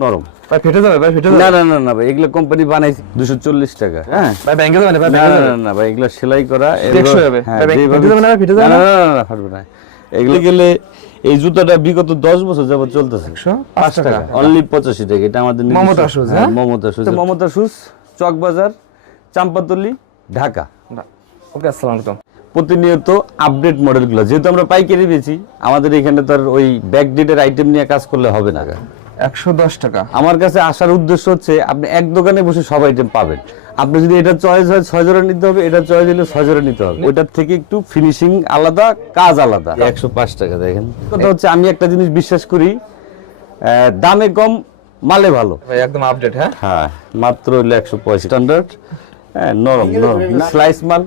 নরম। ভাই ফেটে যাবে ভাই ফেটে যাবে। না না না না ভাই এগুলো কোম্পানি বানাইছে দুশো চল্লিশ টাকা। হ্যাঁ ভাই ব্যাংকে যাবে না ভাই না না না, ভাই এগুলো সেলাই করা টেকসই হবে। হ্যাঁ, ভাই, ফেটে যাবে না, ফেটে যাবে না, না? না, ফাটবে না। এগুলো গেলে এই জুতাটা বিগত দশ বছর যাবত চলতেছে। একশো পাঁচ টাকা। অনলি পঁচাশি টাকা এটা আমাদের মমতা shoes, হ্যাঁ, হ্যাঁ? Mamta shoes Mamta shoes Chawkbazar Champatoli Dhaka. Okay আসসালামু আলাইকুম। প্রতিনিয়ত আপডেট মডেলগুলো যেহেতু আমরা পাইকারি বেচি আমাদের এখানে তো আর ওই ব্যাকডেটের আইটেম নিয়ে কাজ করলে হবে না। একশো দশ টাকা। আমার কাছে আসার উদ্দেশ্য হচ্ছে আপনি এক দোকানে বসে সব আইটেম পাবেন। আপনি যদি এটা চয়েস হয় ছয় জোড়া নিতে হবে এটা চয়েস হলে ছয় জোড়া নিতে হবে। ওইটার থেকে একটু ফিনিশিং আলাদা কাজ আলাদা। একশো পাঁচ টাকা দেখেন। কথা হচ্ছে আমি একটা জিনিস বিশ্বাস করি দামে কম মালে ভালো। ভাই একদম আপডেট হ্যাঁ? হ্যাঁ মাত্র হইল একশো পঁয়ষট্টি। স্ট্যান্ডার্ড হ্যাঁ নরম নরম। স্লাইস মাল।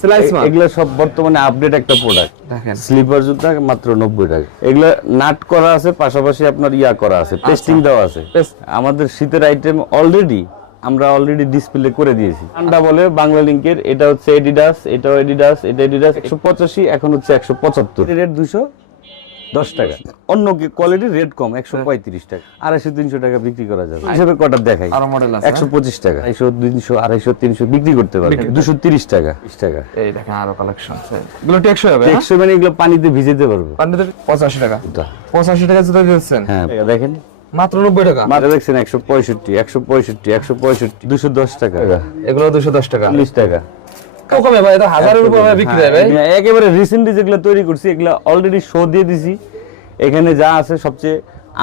স্লাইস মাল। এগুলো সব বর্তমানে আপডেট একটা প্রোডাক্ট দেখেন। স্লিপার জুতা মাত্র নব্বই টাকা। এগুলো নাট করা আছে পাশাপাশি আপনার ইয়া করা আছে টেস্টিং দেওয়া আছে। আমাদের শীতের আইটেম অলরেডি আমরা অলরেডি ডিসপ্লে করে দিয়েছি। ঠান্ডা বলে বাংলা লিঙ্কের এটা হচ্ছে এডিডাস এটাও এডিডাস এটা এডিডাস একশো পঁচাশি এখন হচ্ছে একশো পঁচাত্তর। রেট দুশো। দশ টাকা। অন্য কোয়ালিটি রেট কম একশো পঁয়ত্রিশ টাকা। আড়াইশো তিনশো টাকা বিক্রি করা যাবে। হিসেবে কটা দেখাই? আরও মডেল আছে একশো পঁচিশ টাকা। একশো তিনশো আড়াইশো তিনশো বিক্রি করতে পারবে। দুশো তিরিশ টাকা। বিশ টাকা। হ্যাঁ? এই দেখেন আরও কালেকশন এগুলো টেকসই হবে হ্যাঁ? একশো মানে এগুলো পানিতে ভিজেতে পারবে। পান্ডিতে পঁচাশি টাকা। পঁচাশি টাকা জুতা দিচ্ছেন হ্যাঁ। দেখেন। মাত্র নব্বই টাকা। মাত্রা দেখছেন একশো পঁয়ষট্টি একশো পঁয়ষট্টি একশো পঁয়ষট্টি। দুশো দশ টাকা। এগুলো দুশো দশ টাকা। চল্লিশ টাকা। কমে ভাই এটা হাজারের উপর বিক্রি হয় ভাই। হ্যাঁ, একেবারে রিসেন্টলি যেগুলো তৈরি করছি এগুলো অলরেডি শো দিয়ে দিছি। এখানে যা আছে সবচেয়ে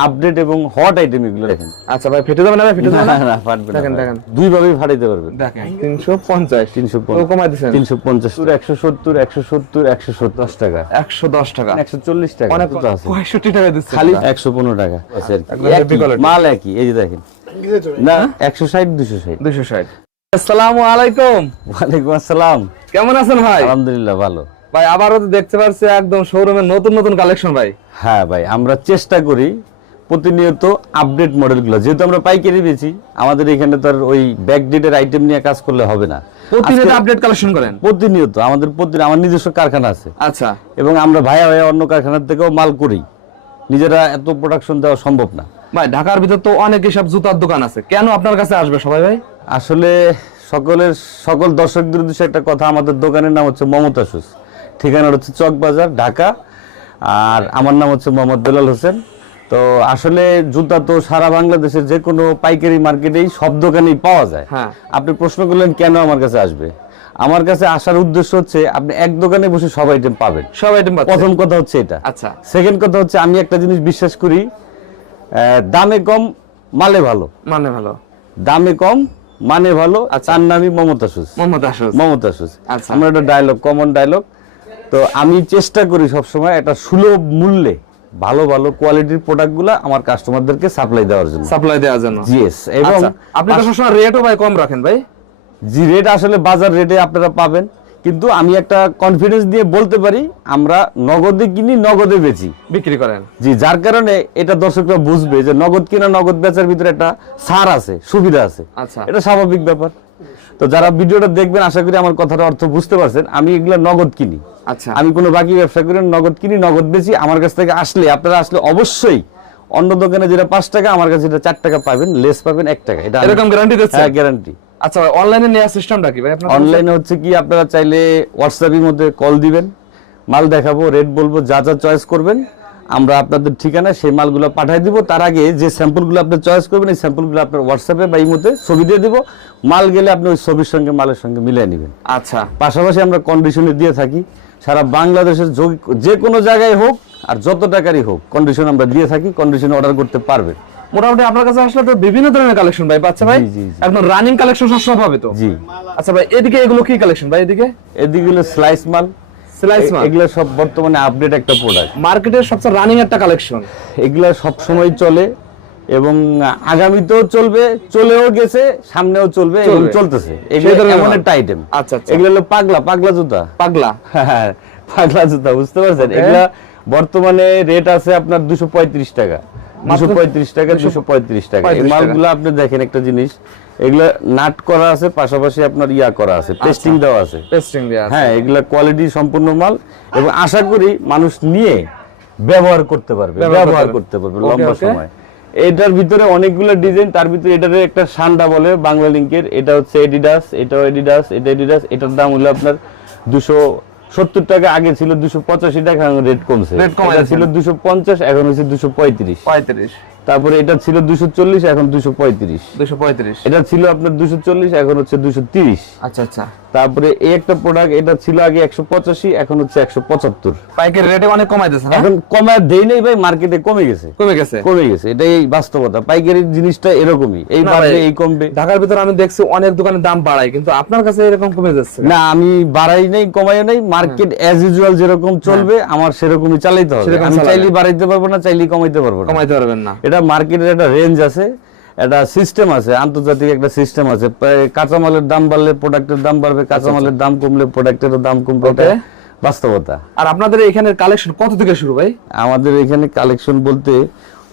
আপডেট এবং হট আইটেম এগুলো দেখেন। আচ্ছা ভাই ফেটে যাবে না ফেটে যাবে না? না না ফাটবে দেখেন, দেখেন। দুই ভাবেই ফাটাইতে পারবেন। দেখেন। তিনশো পঞ্চাশ। তিনশো কেউ কমাই দিচ্ছেন তিনশো পঞ্চাশ একশো সত্তর একশো সত্তর একশো সত্তর। টাকা। একশো দশ টাকা। একশো চল্লিশ টাকা। অনেক দুটো আছে? পঁয়ষট্টি টাকা দিচ্ছে। খালি একশো পনেরো টাকা। আছে। মাল একই। এই যে দেখেন। না একশো ষাট দুশো ষাট। দুশো ষাট। আসসালামু আলাইকুম। ওয়ালাইকুম আসসালাম। কেমন আছেন ভাই? আলহামদুলিল্লাহ ভালো। ভাই আবারও তো দেখতে পাচ্ছি একদম নতুন নতুন কালেকশন ভাই। হ্যাঁ ভাই আমরা চেষ্টা করি প্রতিনিয়ত আপডেট মডেলগুলো যেহেতু আমরা পাইকারি বেচি আমাদের এখানে তো আর ওই ব্যাকডেটের আইটেম নিয়ে কাজ করলে হবে না। প্রতিনিয়ত আপডেট কালেকশন করেন? প্রতিনিয়ত আমাদের প্রতি আমার নিজস্ব কারখানা আছে। আচ্ছা। এবং আমরা ভাইয়া ভাইয়া অন্য কারখানার থেকেও মাল করি। নিজেরা এত প্রোডাকশন দেওয়া সম্ভব না। ভাই ঢাকার ভিতর তো অনেক এসব জুতার দোকান আছে। কেন আপনার কাছে আসবে সবাই ভাই? আসলে সকলের সকল দর্শকদের উদ্দেশ্যে একটা কথা আমাদের দোকানের নাম হচ্ছে মমতা সুস ঠিকানা হচ্ছে চকবাজার ঢাকা। আর আমার নাম হচ্ছে মোহাম্মদ বেলাল হোসেন। তো আসলে জুতা তো সারা বাংলাদেশের যে কোনো পাইকারি মার্কেটেই সব দোকানেই পাওয়া যায়। হ্যাঁ। আপনি প্রশ্ন করলেন কেন আমার কাছে আসবে? আমার কাছে আসার উদ্দেশ্য হচ্ছে আপনি এক দোকানে বসে সব আইটেম পাবেন। সব আইটেম প্রথম কথা হচ্ছে এটা। আচ্ছা। সেকেন্ড কথা হচ্ছে আমি একটা জিনিস বিশ্বাস করি দামে কম মালে ভালো। মানে ভালো। দামে কম মানে ভালো তার নামই Mamta shoes Mamta shoes Mamta shoes আচ্ছা। আমরা একটা ডায়লগ কমন ডায়লগ তো আমি চেষ্টা করি সবসময় একটা সুলভ মূল্যে ভালো ভালো কোয়ালিটির প্রোডাক্টগুলো আমার কাস্টমারদেরকে সাপ্লাই দেওয়ার জন্য। সাপ্লাই দেওয়ার জন্য। জিএস এবং আচ্ছা, আপনি তো সবসময় রেটও ভাই কম রাখেন ভাই। জি রেট আসলে বাজার রেটে আপনারা পাবেন। কিন্তু আমি একটা কনফিডেন্স দিয়ে বলতে পারি আমরা নগদে কিনি নগদে বেচি। বিক্রি করেন। জি যার কারণে এটা দর্শকরা বুঝবে যে নগদ কিনা নগদ বেচার ভিতরে একটা ছাড় আছে সুবিধা আছে। আচ্ছা। এটা স্বাভাবিক ব্যাপার। তো যারা ভিডিওটা দেখবেন আশা করি আমার কথার অর্থ বুঝতে পারছেন আমি এগুলা নগদ কিনি। আচ্ছা। আমি কোনো বাকি ব্যবসা করি না, নগদ কিনি নগদ বেচি আমার কাছ থেকে আসলে আপনারা আসলে অবশ্যই অন্য দোকানে যেটা পাঁচ টাকা আমার কাছে এটা চার টাকা পাবেন লেস পাবেন এক টাকা। এটা এরকম গ্যারান্টি হ্যাঁ গ্যারান্টি আচ্ছা অনলাইনে নেওয়ার সিস্টেমটা কি ভাই? আপনার অনলাইনে হচ্ছে কি আপনারা চাইলে হোয়াটসঅ্যাপের মধ্যে কল দিবেন। মাল দেখাবো রেট বলব যা যা চয়েস করবেন। আমরা আপনাদের ঠিকানা সেই মালগুলো পাঠিয়ে দিব। তার আগে যে স্যাম্পলগুলো আপনি চয়েস করবেন এই স্যাম্পলগুলো আপনার হোয়াটসঅ্যাপে বা ইমোতে ছবি দিয়ে দিব। মাল গেলে আপনি ওই ছবির সঙ্গে মালের সঙ্গে মিলিয়ে নেবেন। আচ্ছা। পাশাপাশি আমরা কন্ডিশনে দিয়ে থাকি। সারা বাংলাদেশের যে- যে কোনো জায়গায় হোক আর যত টাকারই হোক কন্ডিশন আমরা দিয়ে থাকি। কন্ডিশনে অর্ডার করতে পারবেন। মোটামুটি আপনার কাছে আসলে তো বিভিন্ন ধরনের কালেকশন ভাই পাচ্ছে ভাই। একদম রানিং কালেকশন সবসময় পাবে তো? জি। আচ্ছা ভাই এদিকে এগুলো কি কালেকশন ভাই এদিকে? এদিকে হলো স্লাইস মাল। স্লাইস মাল। এগুলো সব বর্তমানে আপডেট একটা প্রোডাক্ট মার্কেটের সবচেয়ে রানিং একটা কালেকশন এগুলা সব সময় চলে এবং আগামীতেও চলবে চলেও গেছে সামনেও চলবে এবং চলতেছে। এগুলো এমন একটা আইটেম আচ্ছা, আচ্ছা। এগুলো হলো পাগলা পাগলা জুতা। পাগলা। হ্যাঁ পাগলা জুতা বুঝতে পারছেন. এগুলা বর্তমানে রেট আছে আপনার দুশো পঁয়ত্রিশ টাকা। দুশো পঁয়ত্রিশ টাকা দুশো পঁয়ত্রিশ টাকা। এই মালগুলো আপনি দেখেন একটা জিনিস এগুলা নাট করা আছে পাশাপাশি আপনার ইয়া করা আছে টেস্টিং দেওয়া আছে। পেস্টিং দেয়া হ্যাঁ এগুলা কোয়ালিটি সম্পূর্ণ মাল এবং আশা করি মানুষ নিয়ে ব্যবহার করতে পারবে ব্যবহার করতে পারবে। লম্বা সময়। এটার ভিতরে অনেকগুলো ডিজাইন তার ভিতরে এটার একটা সান্ডা বলে বাংলা লিঙ্কের এটা হচ্ছে এডিডাস এটাও এডিডাস এটা এডিডাস এটার দাম হলো আপনার দুশো সত্তর টাকা আগে ছিল দুশো পঁচাশি টাকা এখন রেট কমছে। রেট কমে ছিল দুশো পঞ্চাশ এখন হচ্ছে দুশো পঁয়ত্রিশ। পঁয়ত্রিশ। তারপরে এটা ছিল দুশো চল্লিশ এখন দুশো পঁয়ত্রিশ। দুশো পঁয়ত্রিশ। এটা ছিল আপনার দুশো চল্লিশ এখন হচ্ছে দুশো তিরিশ। আচ্ছা আচ্ছা। তারপরে এই একটা প্রোডাক্ট এটা ছিল আগে একশো পঁচাশি এখন হচ্ছে একশো পঁচাত্তর। পাইকারি রেটে অনেক কমাই দিয়েছে এখন কমায় দেই নেই ভাই মার্কেটে কমে গেছে। কমে গেছে? কমে গেছে এটাই বাস্তবতা। পাইকারি জিনিসটা এরকমই এই বাড়বে এই কমবে। ঢাকার ভিতরে আমি দেখছি অনেক দোকানের দাম বাড়ায় কিন্তু আপনার কাছে এরকম কমে যাচ্ছে? না আমি বাড়াই নাই কমাই নাই মার্কেট অ্যাজ ইউজুয়াল যেরকম চলবে আমার সেরকমই চালাইতে হবে। আমি। চাইলে বাড়াইতে পারব না চাইলে কমাইতে পারব না। কমাইতে পারবেন না। এটা মার্কেটের একটা রেঞ্জ আছে একটা সিস্টেম আছে আন্তর্জাতিক একটা সিস্টেম আছে। কাঁচামালের দাম বাড়লে প্রোডাক্টের দাম বাড়বে কাঁচামালের দাম কমলে প্রোডাক্টেরও দাম কমবে এটা বাস্তবতা। আর আপনাদের এখানের কালেকশন কত থেকে শুরু ভাই? আমাদের এখানে কালেকশন বলতে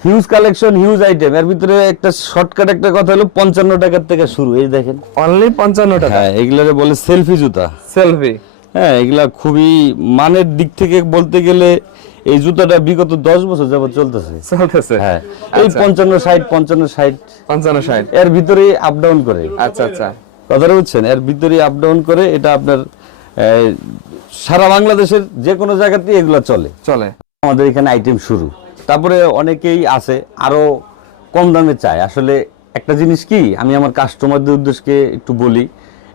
হিউজ কালেকশন হিউজ আইটেম এর ভিতরে একটা শর্টকাট একটা কথা হলো পঞ্চান্ন টাকার থেকে শুরু এই দেখেন। অনলি পঞ্চান্ন টাকা? হ্যাঁ এগুলারে বলে সেলফি জুতা। সেলফি হ্যাঁ এগুলা খুবই মানের দিক থেকে বলতে গেলে এই জুতাটা বিগত দশ বছর যাবত চলতেছে। চলতেছে। হ্যাঁ এই পঞ্চান্ন ষাট পঞ্চান্ন ষাট। পঞ্চান্ন ষাট। এর ভিতরে আপ ডাউন করে। আচ্ছা আচ্ছা। কথাটা বুঝছেন? এর ভিতরে আপ ডাউন করে এটা আপনার সারা বাংলাদেশের যে কোনো জায়গাতে এগুলা চলে। চলে। আমাদের এখানে আইটেম শুরু। তারপরে অনেকেই আছে আরও কম দামে চায়। আসলে একটা জিনিস কি আমি আমার কাস্টমারদের উদ্দেশ্যে একটু বলি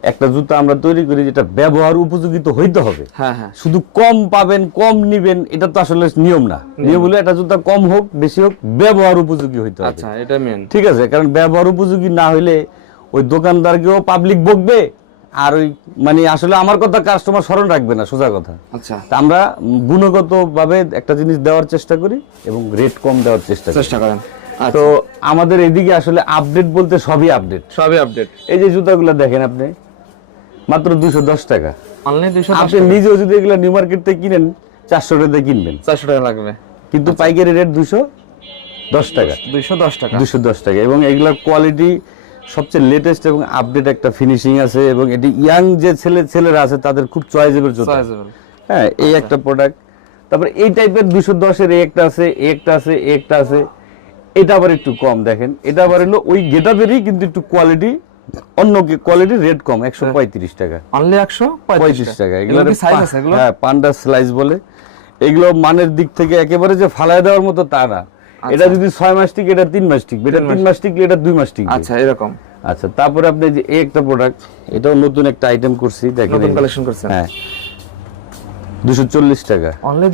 একটা জুতা আমরা তৈরি করি যেটা ব্যবহার উপযোগী তো হইতে হবে। হ্যাঁ হ্যাঁ। শুধু কম পাবেন কম নিবেন এটা তো আসলে নিয়ম না। নিয়ম। হলো একটা জুতা কম হোক বেশি হোক ব্যবহার উপযোগী হইতে হবে। আচ্ছা এটা মেন ঠিক আছে কারণ ব্যবহার উপযোগী না হইলে ওই দোকানদারকেও পাবলিক বকবে আর ওই মানে আসলে আমার কথা কাস্টমার স্মরণ রাখবে না সোজা কথা। আচ্ছা। তা আমরা গুণগত ভাবে একটা জিনিস দেওয়ার চেষ্টা করি এবং রেট কম দেওয়ার চেষ্টা চেষ্টা করেন। তো আচ্ছা আমাদের এদিকে আসলে আপডেট বলতে সবই আপডেট সবই আপডেট এই যে জুতাগুলো দেখেন আপনি মাত্র দুশো দশ টাকা। আপনি নিজেও যদি এগুলো নিউ মার্কেট থেকে কিনেন চারশো টাকা কিনবেন। চারশো টাকা লাগবে। কিন্তু পাইকারি রেট দুশো দশ টাকা। দুইশো দশ টাকা। দুশো দশ টাকা। এবং এগুলোর কোয়ালিটি সবচেয়ে লেটেস্ট এবং আপডেট একটা ফিনিশিং আছে এবং এটি ইয়াং যে ছেলে ছেলেরা আছে তাদের খুব চয়েজেবল জুতা। হ্যাঁ এই একটা প্রোডাক্ট তারপরে এই টাইপের দুশো দশের একটা আছে একটা আছে একটা আছে। এটা আবার একটু কম দেখেন। এটা আবার হলো ওই গেটাপেরই কিন্তু একটু কোয়ালিটি অন্য কোয়ালিটি রেট কম একশো পঁয়ত্রিশ টাকা। অনলি একশো পঁয়ত্রিশ টাকা। এগুলো সাইজ আছে হ্যাঁ পান্ডা স্লাইস বলে। এগুলো মানের দিক থেকে একেবারে যে ফালায় দেওয়ার মতো তা না। এটা যদি ছয় মাস টিকে এটা তিন মাস টিকবে। এটা তিন মাস। টিকলে এটা দুই মাস টিকবে। আচ্ছা এরকম। আচ্ছা তারপরে আপনি যে এই একটা প্রোডাক্ট এটাও নতুন একটা আইটেম করছি দেখেন নতুন কালেকশন করছেন। হ্যাঁ। দুশো চল্লিশ টাকা। অনলি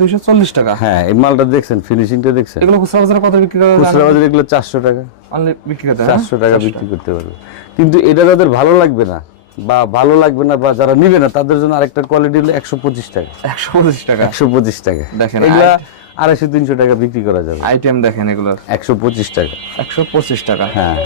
টাকা? হ্যাঁ এই মালটা দেখছেন ফিনিশিংটা দেখছেন। এগুলো খুচরা বাজারে কত বিক্রি করে খুচরা বাজারে এগুলো চারশো টাকা। অনলি বিক্রি করতে হয়, চারশো টাকা বিক্রি করতে পারবে। কিন্তু এটা তাদের ভালো লাগবে না বা ভালো লাগবে না বা যারা নিবে না তাদের জন্য আরেকটা কোয়ালিটি হলো একশো পঁচিশ টাকা। একশো পঁচিশ টাকা? একশো পঁচিশ টাকা। দেখেন, এগুলা আড়াইশো তিনশো টাকা বিক্রি করা যাবে। আইটেম দেখেন এগুলো একশো পঁচিশ টাকা। একশো পঁচিশ টাকা। হ্যাঁ।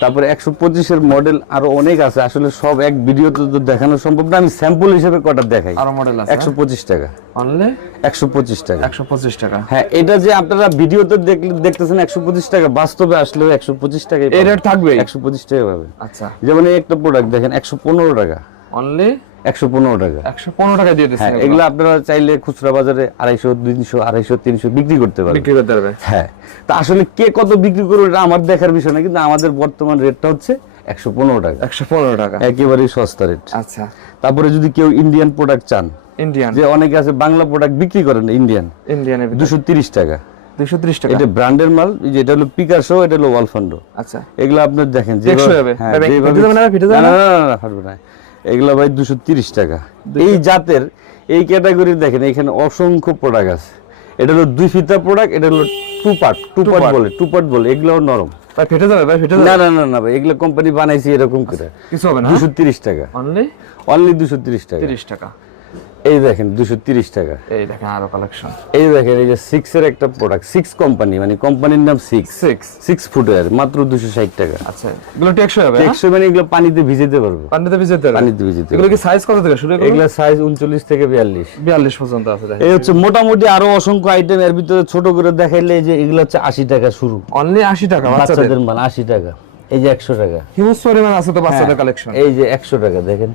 তারপরে একশো পঁচিশের মডেল আরও অনেক আছে। আসলে সব এক ভিডিওতে তো দেখানো সম্ভব না। আমি স্যাম্পল হিসেবে কটা দেখাই? আরও মডেল আছে একশো পঁচিশ টাকা। অনলি একশো পঁচিশ টাকা। একশো পঁচিশ টাকা। হ্যাঁ এটা যে আপনারা ভিডিওতে দেখলে- দেখতেছেন একশো পঁচিশ টাকা বাস্তবে আসলেও একশো পঁচিশ টাকা এই রেট থাকবে একশো পঁচিশ টাকা পাবে। আচ্ছা। যেমন একটা প্রোডাক্ট দেখেন একশো পনেরো টাকা। অনলি একশো পনেরো টাকা। একশো পনেরো টাকা দিয়ে দিচ্ছেন হ্যাঁ এগুলো? আপনারা চাইলে খুচরা বাজারে আড়াইশো তিনশো আড়াইশো তিনশো বিক্রি করতে পারেন বিক্রি করতে পারবে হ্যাঁ তা আসলে কে কত বিক্রি করবে এটা আমার দেখার বিষয় না কিন্তু আমাদের বর্তমান রেটটা হচ্ছে একশো পনেরো টাকা। একশো পনেরো টাকা। একেবারেই সস্তা রেট। আচ্ছা। তারপরে যদি কেউ ইন্ডিয়ান প্রোডাক্ট চান ইন্ডিয়ান যে অনেকে আছে বাংলা প্রোডাক্ট বিক্রি করেন ইন্ডিয়ান ইন্ডিয়ানের দুশো তিরিশ টাকা। দুশো ত্রিশ টাকা। এটা ব্র্যান্ডের মাল এটা হলো পিকাসো এটা হলো ওয়ালফান্ডো আচ্ছা। এগুলো আপনার দেখেন। হ্যাঁ, যেভাবে- যাবে না, না, না, না, না, ফাটবে না। এগুলো ভাই দুশো তিরিশ টাকা। এই জাতের এই ক্যাটাগরি দেখেন এখানে অসংখ্য প্রোডাক্ট আছে। এটা হলো দুই ফিতা প্রোডাক্ট এটা হলো টু পার্ট টু পার্ট বলে টু পার্ট বলে এগুলো নরম। ভাই ফেটে যাবে ভাই ফেটে যাবে? না না না না ভাই এগুলো কোম্পানি বানাইছে এরকম করে। কিছু হবে না দুশো তিরিশ টাকা। অনলি অনলি দুশো তিরিশ টাকা। তিরিশ টাকা। এই দেখেন দুশো তিরিশ টাকা। এই দেখেন আরও কালেকশন এই দেখেন এই যে সিক্স এর একটা প্রোডাক্ট সিক্স কোম্পানি মানে কোম্পানির নাম সিক্স সিক্স সিক্স ফুটের মাত্র দুশো ষাট টাকা। আচ্ছা এগুলো টেকসই হবে হ্যাঁ? মানে এগুলো পানিতে ভিজাতে পারব। পানিতে ভিজাতে পানিতে ভিজাতে এগুলো কি সাইজ কত থেকে শুরু এগুলো সাইজ উনচল্লিশ থেকে বিয়াল্লিশ। বিয়াল্লিশ পর্যন্ত আছে এই হচ্ছে মোটামুটি আরও অসংখ্য আইটেম এর ভিতরে ছোট করে দেখাইলে যে এগুলো হচ্ছে আশি টাকা শুরু। অনলি আশি টাকা বাচ্চাদের? বাচ্চাদের মাল আশি টাকা। এই যে একশো টাকা। হিউজ পরিমাণ আছে তো বাচ্চাদের কালেকশন এই যে একশো টাকা দেখেন।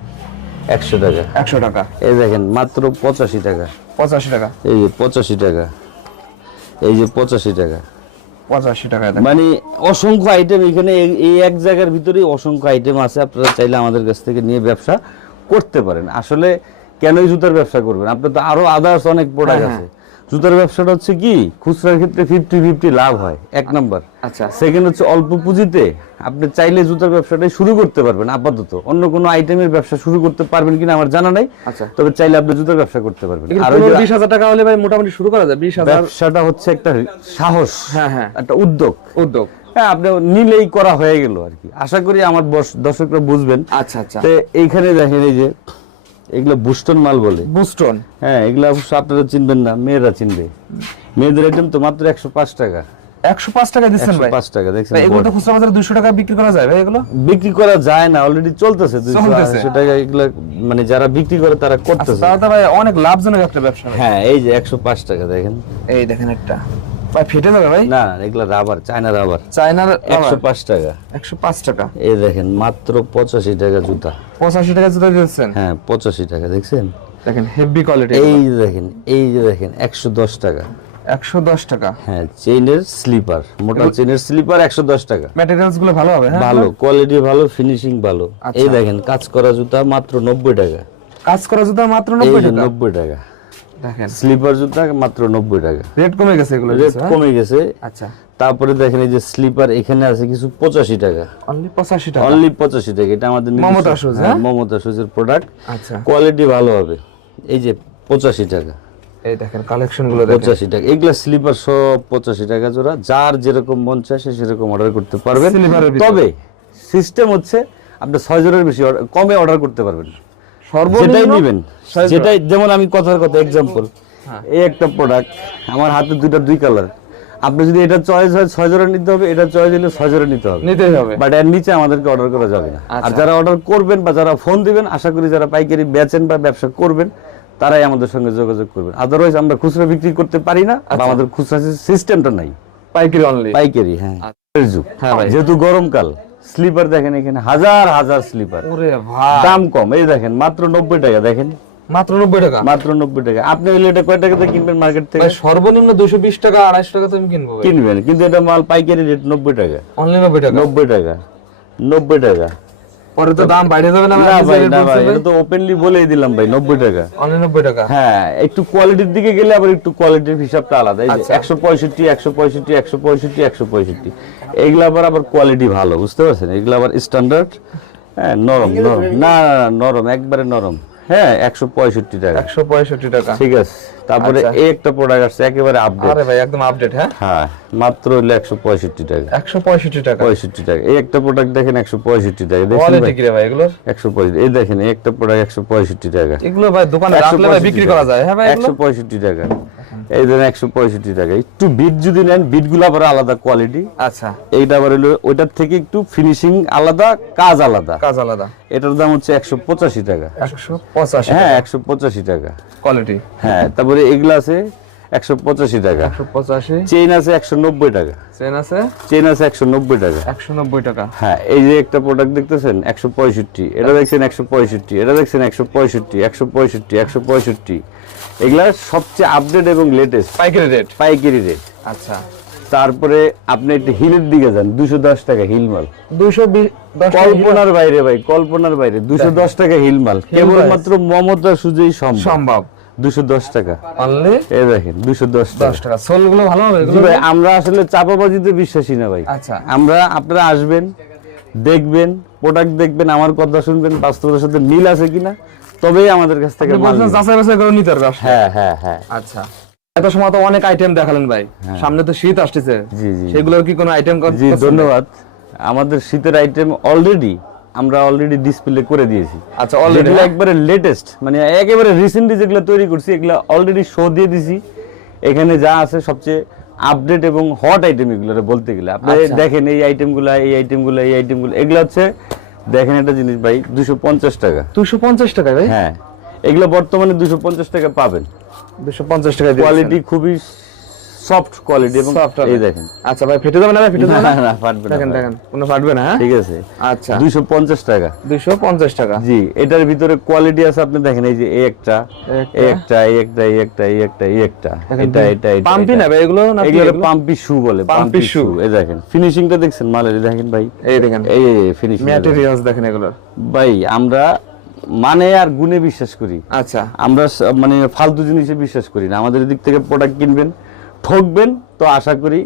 একশো টাকা। একশো টাকা। এই দেখেন মাত্র পঁচাশি টাকা। পঁচাশি টাকা। এই যে পঁচাশি টাকা। এই যে পঁচাশি টাকা। পঁচাশি টাকা মানে অসংখ্য আইটেম এখানে এই- এক জায়গার ভিতরেই অসংখ্য আইটেম আছে। আপনারা চাইলে আমাদের কাছ থেকে নিয়ে ব্যবসা করতে পারেন। আসলে কেন এই জুতার ব্যবসা করবেন? আপনার তো আরও আদার্স অনেক প্রোডাক্ট হ্যাঁ, আছে। জুতার ব্যবসাটা হচ্ছে কি খুচরার ক্ষেত্রে ফিফটি ফিফটি লাভ হয় এক নাম্বার। আচ্ছা। সেকেন্ড হচ্ছে অল্প পুঁজিতে আপনি চাইলে জুতার ব্যবসাটাই শুরু করতে পারবেন আপাতত। অন্য কোনো আইটেমের ব্যবসা শুরু করতে পারবেন কিনা আমার জানা নাই আচ্ছা। তবে চাইলে আপনি জুতার ব্যবসা করতে পারবেন। আর ওই বিশ হাজার টাকা হলে ভাই মোটামুটি শুরু করা যায় বিশ হাজার ব্যবসাটা হচ্ছে একটা সাহস হ্যাঁ হ্যাঁ। একটা উদ্যোগ। উদ্যোগ। হ্যাঁ আপনি নিলেই করা হয়ে গেল আর কি। আশা করি আমার দর্শকরা বুঝবেন। আচ্ছা আচ্ছা। এইখানে দেখেন এই যে এগুলো বুস্টন মাল বলে। বুস্টন। হ্যাঁ এগুলো অবশ্য আপনারা চিনবেন না মেয়েরা চিনবে। মেয়েদের আইটেম তো মাত্র একশো পাঁচ টাকা। একশো পাঁচ টাকা দিচ্ছেন ভাই? পাঁচ টাকা দেখছেন এগুলো তো খুচরা বাজারে দুশো টাকা বিক্রি করা যায় ভাই এগুলো? বিক্রি করা যায় না অলরেডি চলতেছে। আড়াইশো টাকা এগুলো মানে যারা বিক্রি করে তারা আচ্ছা করতেছে। তাহলে ভাই অনেক লাভজনক একটা ব্যবসা হ্যাঁ এই যে একশো পাঁচ টাকা দেখেন। এই দেখেন একটা। ভাই ফেটে যাবে ভাই? না এগুলো রাবার চায়না রাবার চায়নার একশো পাঁচ টাকা। একশো পাঁচ টাকা? এই দেখেন মাত্র পঁচাশি টাকা জুতা। পঁচাশি টাকা জুতা হ্যাঁ পঁচাশি টাকা দেখছেন? দেখেন হেভি কোয়ালিটি এই যে দেখেন এই যে দেখেন একশো দশ টাকা। একশো দশ টাকা? হ্যাঁ চেইনের স্লিপার মোটা চেইনের স্লিপার একশো দশ টাকা। ম্যাটেরিয়ালসগুলো ভালো হবে হ্যাঁ? ভালো কোয়ালিটি ভালো ফিনিশিং ভালো। আচ্ছা। এই দেখেন কাজ করা জুতা মাত্র নব্বই টাকা। কাজ করা জুতা মাত্র নব্বই টাকা? নব্বই টাকা। দেখেন। স্লিপার জুতা মাত্র নব্বই টাকা। রেট কমে গেছে এগুলো রেট কমে গেছে। আচ্ছা। তারপরে দেখেন এই যে স্লিপার এখানে আছে কিছু পঁচাশি টাকা। অনলি পঁচাশি টাকা? অনলি পঁচাশি টাকা এটা আমাদের মমতা হ্যাঁ, হ্যাঁ? মমতা সুজের প্রোডাক্ট আচ্ছা। কোয়ালিটি ভালো হবে। এই যে পঁচাশি টাকা। এই দেখেন কালেকশনগুলো দেখেন। পঁচাশি টাকা। এগুলা স্লিপার সব পঁচাশি টাকা জোড়া। যার যেরকম মন চায় সে সেরকম অর্ডার করতে পারবেন। তবে সিস্টেম হচ্ছে আপনি ছয় জোড়ার বেশি কমে অর্ডার করতে পারবেন না। যেটাই নিবেন। যেটাই যেমন আমি কথার কথা এক্সাম্পল হ্যাঁ। এই একটা প্রোডাক্ট আমার হাতে দুইটা দুই কালার আপনি যদি এটা চয়েস হয় ছয় জোড়া নিতে হবে এটা চয়েস হলে ছয় জোড়া নিতে হবে। নিতেই হবে। বাট এর নিচে আমাদেরকে অর্ডার করা যাবে না। আর আচ্ছা। যারা অর্ডার করবেন বা যারা ফোন দিবেন আশা করি যারা পাইকারি বেচেন বা ব্যবসা করবেন তারাই আমাদের সঙ্গে যোগাযোগ করবেন। আদারওয়াইজ আমরা খুচরা বিক্রি করতে পারি না আচ্ছা। আমাদের খুচরা সিস্টেমটা নাই। পাইকারি অনলি পাইকারি হ্যাঁ। হ্যাঁ ভাই। যেহেতু গরমকাল স্লিপার দেখেন এখানে হাজার হাজার স্লিপার দাম কম এই দেখেন মাত্র নব্বই টাকা দেখেন। মাত্র নব্বই টাকা? মাত্র নব্বই টাকা। আপনি হইলে এটা কয় টাকাতে কিনবেন মার্কেট থেকে? সর্বনিম্ন দুশো বিশ টাকা আড়াইশো টাকা তুমি কিনবো কিনবেন কিন্তু এটা মাল পাইকারি রেট নব্বই টাকা। অনলি নব্বই টাকা? নব্বই টাকা নব্বই টাকা। পরে তো দাম বাইরে যাবে না না ভাই না ভাই এটা তো ওপেনলি বলেই দিলাম ভাই নব্বই টাকা। অনলি নব্বই টাকা? হ্যাঁ একটু কোয়ালিটির দিকে গেলে আবার একটু কোয়ালিটির হিসাবটা আলাদা। এই যে আচ্ছা। একশো পঁয়ষট্টি একশো পঁয়ষট্টি একশো পঁয়ষট্টি একশো পঁয়ষট্টি। এগুলো আবার আবার কোয়ালিটি ভালো বুঝতে পারছেন? এগুলা আবার স্ট্যান্ডার্ড হ্যাঁ নরম নরম। না, না, নরম একবারে নরম। হ্যাঁ একশো পঁয়ষট্টি টাকা। একশো পঁয়ষট্টি টাকা। ঠিক আছে। তারপরে আচ্ছা। এই একটা প্রোডাক্ট আসছে একেবারে আপডেট আরে ভাই একদম আপডেট হ্যাঁ? হ্যাঁ মাত্র হলো একশো পঁয়ষট্টি টাকা। একশো পঁয়ষট্টি টাকা। পঁয়ষট্টি টাকা। এই একটা প্রোডাক্ট দেখেন একশো পঁয়ষট্টি টাকা। দেখছেন কোয়ালিটি ভাই? কি রে ভাই এগুলোর একশো পঁয়ষট্টি। এই দেখেন এই একটা প্রোডাক্ট একশো পঁয়ষট্টি টাকা। এগুলো ভাই দোকানে রাখলে ভাই বিক্রি করা যায়। হ্যাঁ ভাই এগুলো? একশো পঁয়ষট্টি টাকা। এই ধরেন একশো পঁয়ষট্টি টাকা। একটু বিট যদি নেন বিটগুলো আবার আলাদা কোয়ালিটি আচ্ছা। এইটা আবার হলো ওইটার থেকে একটু ফিনিশিং আলাদা কাজ আলাদা। কাজ আলাদা। এটার দাম হচ্ছে একশো পঁচাশি টাকা। একশো পঁচাশি হ্যাঁ একশো পঁচাশি টাকা। কোয়ালিটি হ্যাঁ তারপরে এগুলো আছে একশো পঁচাশি টাকা। চেইন আছে একশো নব্বই টাকা। চেন আছে? চেইন আছে একশো নব্বই টাকা। একশো নব্বই টাকা। হ্যাঁ এই যে একটা প্রোডাক্ট দেখতেছেন একশো পঁয়ষট্টি। এটা দেখছেন একশো পঁয়ষট্টি এটা দেখছেন একশো পঁয়ষট্টি একশো পঁয়ষট্টি একশো পঁয়ষট্টি। এগুলা সবচেয়ে আপডেট এবং লেটেস্ট পাইকারি রেট পাইকারি রেট আচ্ছা। তারপরে আপনি একটু হিলের দিকে যান দুশো দশ টাকা হিল মাল। দুশো টাকা কল্পনার বাইরে ভাই কল্পনার বাইরে দুশো দশ টাকা হিল মাল। কেবলমাত্র মমতা সুজেই সম্ভব। সম্ভব দুশো দশ টাকা। অনলি এই দেখেন টাকা। টাকা। ভালো হবে জি ভাই আমরা আসলে চাপাবাজিতে বিশ্বাসী না ভাই। আচ্ছা। আমরা আপনারা আসবেন দেখবেন প্রোডাক্ট দেখবেন আমার কথা শুনবেন বাস্তবতার সাথে মিল আছে কিনা তবেই আমাদের কাছ থেকে মাল যাচাই বাছাই করে নিতে পারবে হ্যাঁ হ্যাঁ হ্যাঁ। আচ্ছা। এত সময় তো অনেক আইটেম দেখালেন ভাই। সামনে তো শীত আসতেছে। সেগুলোর কি কোনো আইটেম জি ধন্যবাদ। আমাদের শীতের আইটেম অলরেডি আমরা অলরেডি ডিসপ্লে করে দিয়েছি। আচ্ছা অলরেডি একবারে লেটেস্ট মানে একেবারে রিসেন্টলি যেগুলো তৈরি করছি এগুলো অলরেডি শো দিয়ে দিছি। এখানে যা আছে সবচেয়ে আপডেট এবং হট আইটেম এগুলো বলতে গেলে। আপনি আচ্ছা। দেখেন এই আইটেমগুলো এই আইটেমগুলো এই আইটেমগুলো এগুলো হচ্ছে দেখেন একটা জিনিস ভাই দুশো পঞ্চাশ টাকা। দুশো পঞ্চাশ টাকা ভাই? হ্যাঁ এগুলো বর্তমানে দুশো পঞ্চাশ টাকা পাবেন। দুশো পঞ্চাশ টাকা কোয়ালিটি খুবই সফট কোয়ালিটি এবং এই দেখেন। আচ্ছা ভাই ফেটে যাবে না ভাই? ফেটে যাবে না? না ফাটবে না দেখেন দেখেন কোনো ফাটবে না হ্যাঁ? ঠিক আছে। আচ্ছা। দুইশো পঞ্চাশ টাকা। দুইশো পঞ্চাশ টাকা। জি এটার ভিতরে কোয়ালিটি আছে আপনি দেখেন এই যে এই একটা। এই একটা। এই একটা এই একটা এই একটা এই একটা এটা এটা এটা পাম্পি না ভাই এগুলো না এগুলো পাম্পি শু বলে পাম্পি শু। এই দেখেন ফিনিশিংটা দেখছেন মালের দেখেন ভাই। এই দেখেন। এই ফিনিশিং ম্যাটেরিয়ালস দেখেন। এগুলোর। ভাই আমরা মানে আর গুণে বিশ্বাস করি। আচ্ছা। আমরা মানে ফালতু জিনিসে বিশ্বাস করি না। আমাদের দিক থেকে প্রোডাক্ট কিনবেন ঠকবেন তো আশা করি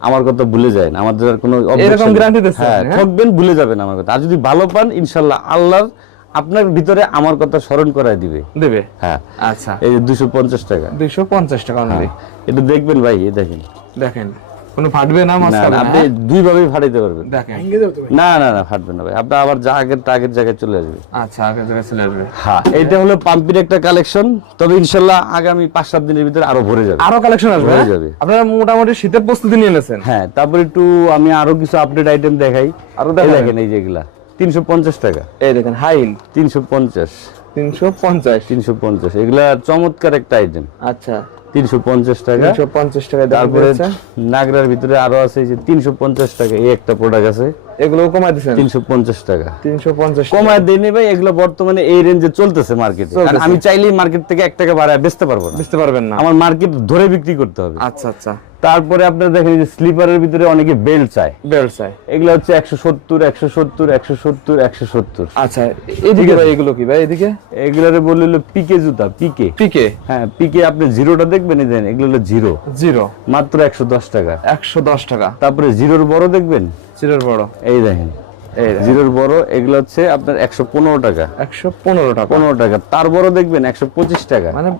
আমার কথা ভুলে যায় আমাদের আর কোনো এরকম guarantee হ্যাঁ হ্যাঁ? ঠকবেন ভুলে যাবেন আমার কথা। আর যদি ভালো পান ইনশাল্লাহ আল্লাহর আপনার ভিতরে আমার কথা স্মরণ করায় দিবে। দেবে? হ্যাঁ। আচ্ছা। এই যে দুশো পঞ্চাশ টাকা। দুইশো পঞ্চাশ টাকা অনলি এটা দেখবেন ভাই দেখেন। দেখেন। কোনো ফাটবে না না, মাঝখানে? আপনি হ্যাঁ? দুই ভাবে ফাটাইতে পারবেন। দেখেন না না না ফাটবে না ভাই। আপনি আবার যা আগের আগের জায়গায় চলে আসবে। আচ্ছা আগের জায়গায় চলে আসবে। হ্যাঁ এটা হলো পাম্পির একটা কালেকশন। তবে ইনশাল্লাহ আগামী পাঁচ সাত দিনের ভিতরে আরও ভরে যাবে। আরও কালেকশন আসবে হয়ে হ্যাঁ? যাবে। আপনারা মোটামুটি শীতের প্রস্তুতি নিয়ে নিয়েছেন। হ্যাঁ তারপর একটু আমি আরও কিছু আপডেট আইটেম দেখাই। আরও দেখেন এই যেগুলা তিনশো পঞ্চাশ টাকা। এই দেখেন হাইল। তিনশো পঞ্চাশ। তিনশো পঞ্চাশ। তিনশো পঞ্চাশ। এগুলা চমৎকার একটা আইটেম আচ্ছা। তিনশো পঞ্চাশ টাকা। তিনশো পঞ্চাশ টাকা তারপরে নাগরার ভিতরে আরও আছে যে তিনশো পঞ্চাশ টাকা এই একটা প্রোডাক্ট আছে। এগুলো কমাই দিচ্ছেন তিনশো পঞ্চাশ টাকা। তিনশো পঞ্চাশ কমায় দেয়নি ভাই এগুলো বর্তমানে এই রেঞ্জে চলতেছে মার্কেটে। আমি চাইলেই মার্কেট থেকে এক টাকা বাড়ায় বেচতে পারব না। বুঝতে পারবেন না। আমার মার্কেট ধরে বিক্রি করতে হবে। আচ্ছা আচ্ছা। তারপরে আপনারা দেখেন যে স্লিপারের ভিতরে অনেকে বেল্ট চায়। ব্যবসায় এগুলো হচ্ছে একশো সত্তর একশো সত্তর একশো সত্তর একশো সত্তর। আচ্ছা এদিকে ভাই এগুলো কি ভাই এদিকে? এগুলারে বললে হলো পিকে জুতা পিকে পিকে হ্যাঁ পিকে আপনি জিরোটা দেখবেন এই দেন এগুলো হলো জিরো জিরো মাত্র একশো দশ টাকা। একশো দশ টাকা। তারপরে জিরোর বড় দেখবেন? জিরোর বড়। এই দেখেন। জিরোর বড় এগুলো হচ্ছে আপনার একশো পনেরো টাকা। একশো পনেরো টাকা। পনেরো টাকা। তার বড় দেখবেন একশো পঁচিশ টাকা। মানে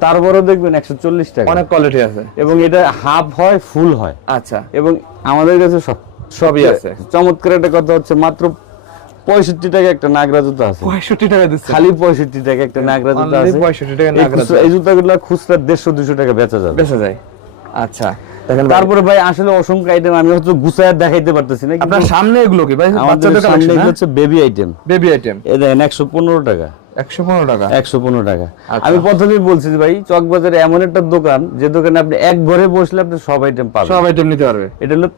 তার বড় দেখবেন একশো চল্লিশ টাকা। অনেক কোয়ালিটি আছে। এবং এটা হাফ হয় ফুল হয়। আচ্ছা। এবং আমাদের কাছে সব সবই আছে। চমৎকার একটা কথা হচ্ছে মাত্র পঁয়ষট্টি টাকা একটা নাগরা জুতা আছে। পঁয়ষট্টি টাকা দিচ্ছে। খালি পঁয়ষট্টি টাকা একটা নাগরা জুতা আছে। 65 টাকা এই খুচরা- জুতাগুলো খুচরা দেড়শো দুশো টাকা বেচা যাবে। বেঁচে যায়। আচ্ছা। তারপরে ভাই আসলে অসংখ্য আইটেম আমি হয়তো গুছায় দেখাইতে পারতেছি না আপনার সামনে এগুলো কি ভাই? বাচ্চাদের সামনে এগুলো হচ্ছে বেবি আইটেম বেবি আইটেম এ দেখেন একশো পনেরো টাকা। একশো পনেরো টাকা? একশো পনেরো টাকা। আচ্ছা। আমি প্রথমেই বলছি ভাই চকবাজারে এমন একটা দোকান যে দোকানে আপনি এক ঘরে বসলে আপনি সব আইটেম পাবেন। সব আইটেম নিতে পারবে। এটা হলো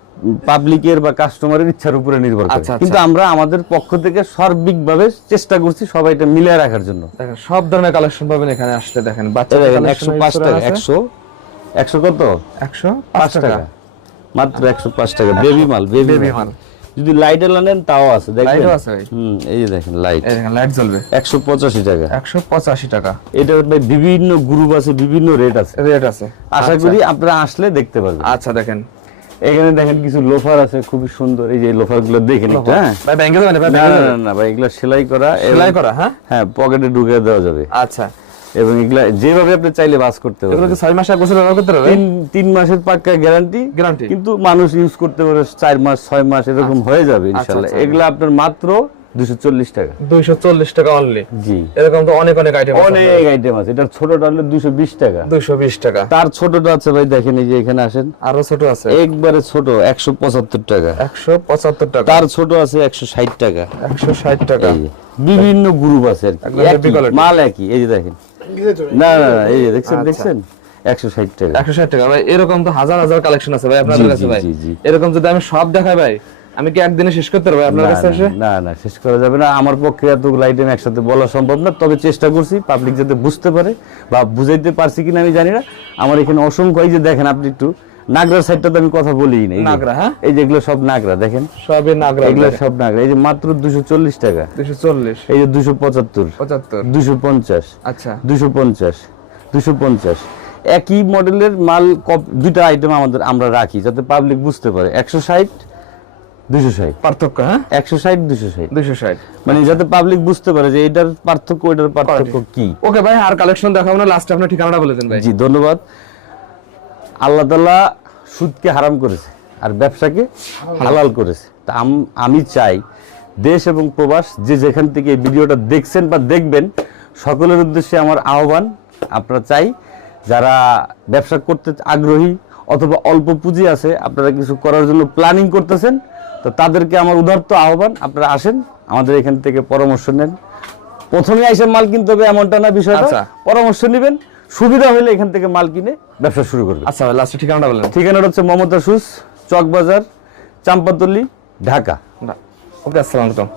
পাবলিকের বা কাস্টমারের ইচ্ছার উপরে নির্ভর করে। আচ্ছা, আচ্ছা। কিন্তু আমরা আমাদের পক্ষ থেকে সার্বিকভাবে চেষ্টা করছি সবাই এটা মিলিয়ে রাখার জন্য। দেখেন সব ধরনের কালেকশন পাবেন এখানে আসলে দেখেন। এই বাচ্চাদের দেখেন collection একশো এই পাঁচ store টাকা আছে। একশো কত? একশো পাঁচ টাকা। মাত্র একশো পাঁচ টাকা। বেবি মাল বেবি মাল। যদি লাইট নেন তাও আছে হুম এই যে দেখেন লাইট দেখেন জ্বলবে। টাকা। একশো পঁচাশি টাকা। এটা ভাই বিভিন্ন গ্রুপ আছে বিভিন্ন রেট আছে। রেট আছে। আশা করি আপনারা আসলে দেখতে পারবেন। আচ্ছা দেখেন। এখানে দেখেন কিছু লোফার আছে খুবই সুন্দর। এই যে লোফারগুলো দেখেন হ্যাঁ? ভাই ব্যাংকে যাবেন ভাই না না, না ভাই এগুলো সেলাই করা সেলাই করা হ্যাঁ? হ্যাঁ পকেটে ঢুকে দেওয়া যাবে। আচ্ছা। এবং এগুলা যেভাবে আপনি চাইলে বাস করতে পারবেন। ছয় মাস এক বছর ব্যবহার করতে পারবে তিন মাসের পাক্কা গ্যারান্টি গ্যারান্টি কিন্তু মানুষ ইউজ করতে পারে চার মাস ছয় মাস এরকম হয়ে যাবে ইনশাল্লাহ। আচ্ছা। এগুলা আপনার মাত্র টাকা। টাকা অনলি জি। এরকম তো অনেক অনেক আইটেম অনেক আইটেম আছে। এটার ছোটটা হলো দুশো বিশ টাকা। দুইশো বিশ টাকা। তার ছোটটা আছে ভাই দেখেন এই যে এখানে আসেন। আরও ছোট আছে? একবারে ছোট একশো পঁচাত্তর টাকা। একশো পঁচাত্তর টাকা। তার ছোট আছে একশো ষাট টাকা। একশো ষাট টাকা। বিভিন্ন গ্রুপ আছে আর কি। মাল একই। এই যে দেখেন। না না না, এই দেখছেন। দেখছেন? একশো ষাট টাকা। একশো ষাট টাকা। ভাই এরকম তো হাজার হাজার কালেকশন আছে ভাই আপনাদের কাছে ভাই। জি, জি। এরকম যদি আমি সব দেখাই ভাই আমি কি একদিনে শেষ করতে পারব আপনার কাছে এসে? না, না শেষ করা যাবে না। আমার পক্ষে এতগুলো আইটেম একসাথে বলা সম্ভব না। তবে চেষ্টা করছি পাবলিক যাতে বুঝতে পারে বা বুঝাইতে পারছি কিনা আমি জানি না। আমার এখানে অসংখ্য এই যে দেখেন আপনি একটু নাগরার সাইডটা তো আমি কথা বলিই না নাগরা, হ্যাঁ? এই যে এগুলো সব নাগরা দেখেন? সবই নাগরা এগুলো সব নাগরা এই যে মাত্র দুশো চল্লিশ টাকা। দুশো চল্লিশ। এই যে দুশো পঁচাত্তর। পঁচাত্তর। দুশো পঞ্চাশ। আচ্ছা। দুশো পঞ্চাশ। দুশো পঞ্চাশ। একই মডেলের মাল দুইটা আইটেম আমাদের আমরা রাখি যাতে পাবলিক বুঝতে পারে। একশো ষাট দুশো ষাট। পার্থক্য হ্যাঁ? একশো ষাট দুশো ষাট। দুশো ষাট। মানে যাতে পাবলিক বুঝতে পারে যে এটার পার্থক্য ওইটার পার্থক্য কি? ওকে ভাই আর কালেকশন দেখাবো না লাস্টে আপনার ঠিকানাটা বলে দেন ভাই। জি ধন্যবাদ। আল্লাহ তাআলা সুদকে হারাম করেছে আর ব্যবসাকে হালাল। করেছে। তা আম- চাই দেশ এবং প্রবাস যে যেখান থেকে এই ভিডিওটা দেখছেন বা দেখবেন সকলের উদ্দেশ্যে আমার আহ্বান আপনারা চাই যারা ব্যবসা করতে আগ্রহী অথবা অল্প পুঁজি আছে আপনারা কিছু করার জন্য প্ল্যানিং করতেছেন তো তাদেরকে আমার উদার্ত আহ্বান আপনারা আসেন আমাদের এখান থেকে পরামর্শ নেন। প্রথমে আইসে মাল কিনতে হবে এমনটা না বিষয়টা। আচ্ছা। পরামর্শ নেবেন সুবিধা হলে এখান থেকে মাল কিনে ব্যবসা শুরু করবে। আচ্ছা লাস্ট ঠিকানাটা বলেন। ঠিকানাটা হচ্ছে মমতা সুস চকবাজার চাম্পাতলি ঢাকা। ওকে আসসালামু আলাইকুম।